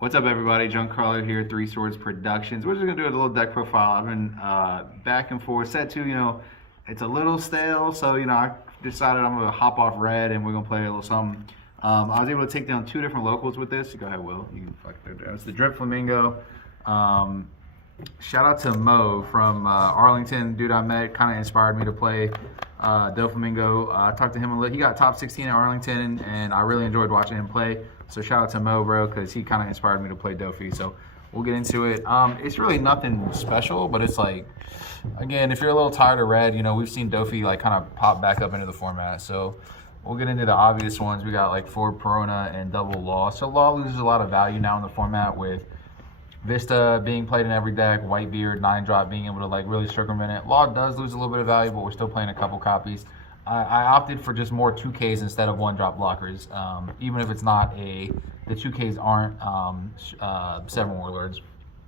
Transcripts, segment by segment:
What's up, everybody? Junk Crawler here, Three Swords Productions. We're just gonna do a little deck profile. I've been back and forth. Set two, it's a little stale, so I decided I'm gonna hop off red and we're gonna play a little something. I was able to take down two different locals with this. Go ahead, Will. You can fuck that. It's the Doflamingo. Shout out to Mo from Arlington, dude I met, kind of inspired me to play Doflamingo. I talked to him a little. He got top 16 at Arlington, and I really enjoyed watching him play. So shout out to Mo, bro, because he kind of inspired me to play Doffy. So we'll get into it. It's really nothing special, but it's like, again, if you're a little tired of red, we've seen Doffy like kind of pop back up into the format. So we'll get into the obvious ones. We got like 4 Perona and double Law. So Law loses a lot of value now in the format with Vista being played in every deck, Whitebeard, 9-drop being able to like really circumvent it. Law does lose a little bit of value, but we're still playing a couple copies. I opted for just more 2Ks instead of 1-drop blockers, even if it's not the 2Ks aren't 7 Warlords.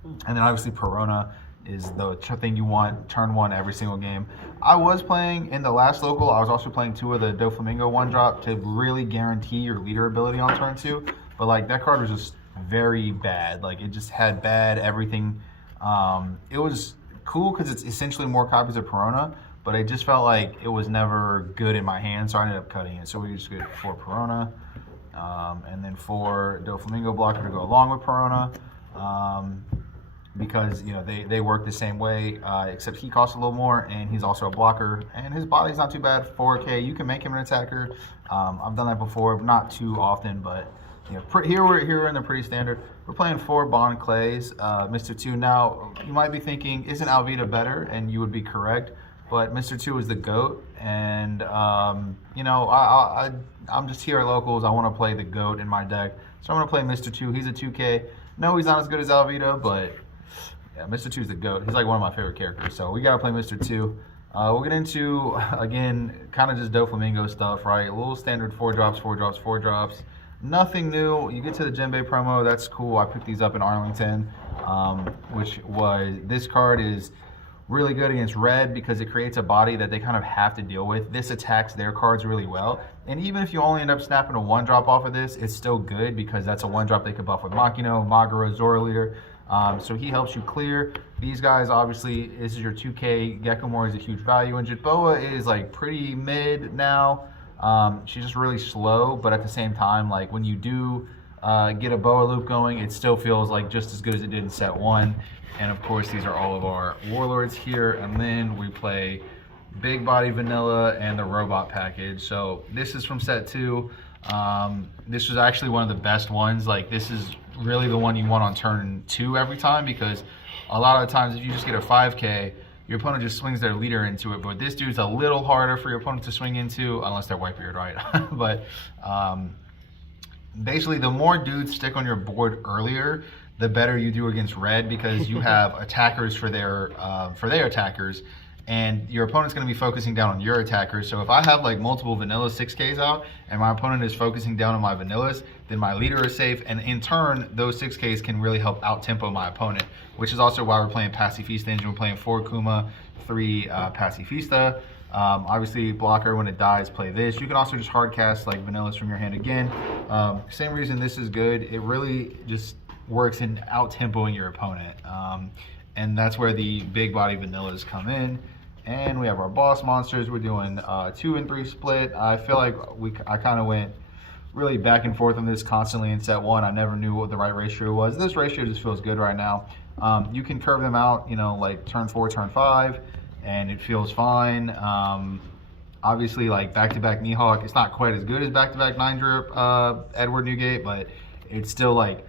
And then obviously Perona is the thing you want turn 1 every single game. I was playing in the last local, I was also playing 2 of the Doflamingo 1-drop to really guarantee your leader ability on turn 2, but like that card was just very bad. Like it just had bad everything. It was cool because it's essentially more copies of Perona, but it just felt like it was never good in my hand, so I ended up cutting it. So we just get 4 Perona, and then 4 Doflamingo blocker to go along with Perona, because they work the same way, except he costs a little more, and he's also a blocker, and his body's not too bad. 4K, you can make him an attacker. I've done that before, not too often, but here we're in the pretty standard. We're playing 4 Bond Clays, Mr. 2. Now, you might be thinking, isn't Alvita better? And you would be correct. But Mr. 2 is the GOAT, and I'm just here at locals. I want to play the GOAT in my deck, so I'm going to play Mr. 2. He's a 2K. No, he's not as good as Alvita, but yeah, Mr. 2 is the GOAT. He's like one of my favorite characters, so we got to play Mr. 2. We'll get into, again, kind of just Doflamingo stuff, right? A little standard 4 drops, 4 drops, 4 drops. Nothing new. You get to the Djembe promo, that's cool. I picked these up in Arlington, this card is really good against red because it creates a body that they kind of have to deal with. This attacks their cards really well. And even if you only end up snapping a 1-drop off of this, it's still good because that's a 1-drop they could buff with Makino, Magura, Zora Leader. So he helps you clear. These guys, obviously, this is your 2K. Gekomori is a huge value. And Jitboa is like pretty mid now. She's just really slow, but at the same time, like when you do get a Boa loop going, it still feels like just as good as it did in set 1. And of course, these are all of our Warlords here. And then we play Big Body Vanilla and the Robot package. So this is from set 2. This was actually one of the best ones. Like this is really the one you want on turn 2 every time, because a lot of the times if you just get a 5K, your opponent just swings their leader into it. But this dude's a little harder for your opponent to swing into, unless they're Whitebeard, right? But basically, the more dudes stick on your board earlier, the better you do against red, because you have attackers for their attackers, and your opponent's going to be focusing down on your attackers. So if I have like multiple vanilla 6Ks out and my opponent is focusing down on my vanillas, then my leader is safe, and in turn those 6Ks can really help out tempo my opponent, which is also why we're playing Pacifista engine. We're playing 4 Kuma, 3 Pacifista. Obviously blocker, when it dies, play this. You can also just hard cast like vanillas from your hand again. Same reason this is good. It really just works in out tempoing your opponent, and that's where the big body vanillas come in. And we have our boss monsters. We're doing 2 and 3 split. I feel like I kind of went really back and forth on this constantly in set 1. I never knew what the right ratio was. This ratio just feels good right now. You can curve them out, like turn 4, turn 5, and it feels fine. Obviously, like back-to-back Mihawk, it's not quite as good as back-to-back 9-drip Edward Newgate, but it's still like,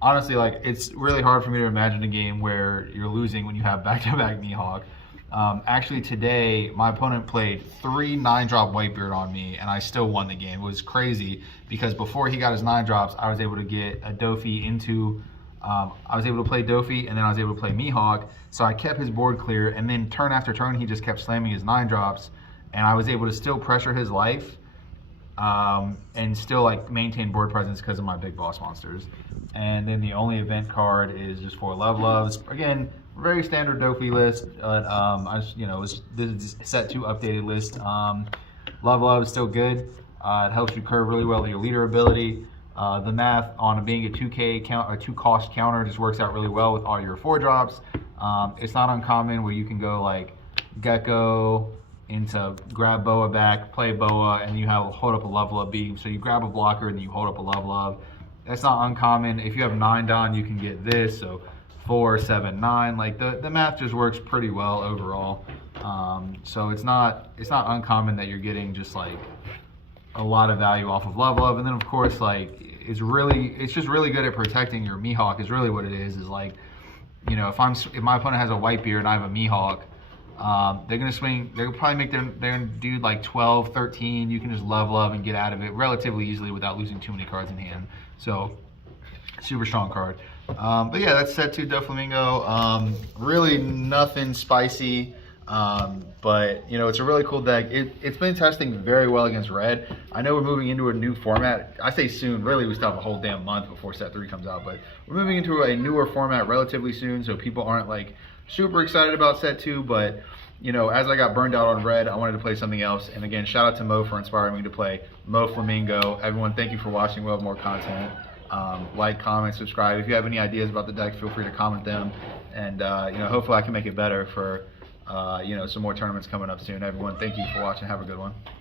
honestly, like it's really hard for me to imagine a game where you're losing when you have back-to-back Mihawk. Actually today, my opponent played 3 9-drop Whitebeard on me, and I still won the game. It was crazy because before he got his 9-drops, I was able to get a Doffy into, I was able to play Doffy, and then I was able to play Mihawk. So I kept his board clear, and then turn after turn, he just kept slamming his 9-drops, and I was able to still pressure his life, and still like maintain board presence because of my big boss monsters. And then the only event card is just 4 Love Loves. Again, very standard Doffy list, but this is set 2 updated list. Love Love is still good. It helps you curve really well with your leader ability. The math on being a 2K count, a 2-cost counter just works out really well with all your 4-drops. It's not uncommon where you can go like Gecko into grab Boa back, play Boa, and you have hold up a level up beam. So you grab a blocker and then you hold up a level up. That's not uncommon. If you have 9 Don, you can get this. So 4, 7, 9. Like the math just works pretty well overall. So it's not uncommon that you're getting just like a lot of value off of level up. And then of course, like it's just really good at protecting your Mihawk. Is really what it is. Is like, you know, if my opponent has a Whitebeard and I have a Mihawk, they're gonna swing. They'll probably make their dude like 12, 13. You can just level up and get out of it relatively easily without losing too many cards in hand. So super strong card. But yeah, that's set 2 Doflamingo. Really nothing spicy. But you know, it's a really cool deck. It's been testing very well against red. I know we're moving into a new format. I say soon, really we still have a whole damn month before set 3 comes out, but we're moving into a newer format relatively soon, so people aren't like super excited about set 2. But you know, as I got burned out on red, I wanted to play something else. And again, shout out to Mo for inspiring me to play Doflamingo. Everyone, thank you for watching. We'll have more content. Like, comment, subscribe. If you have any ideas about the deck, feel free to comment them. And you know, hopefully I can make it better for you know, some more tournaments coming up soon. Everyone, thank you for watching. Have a good one.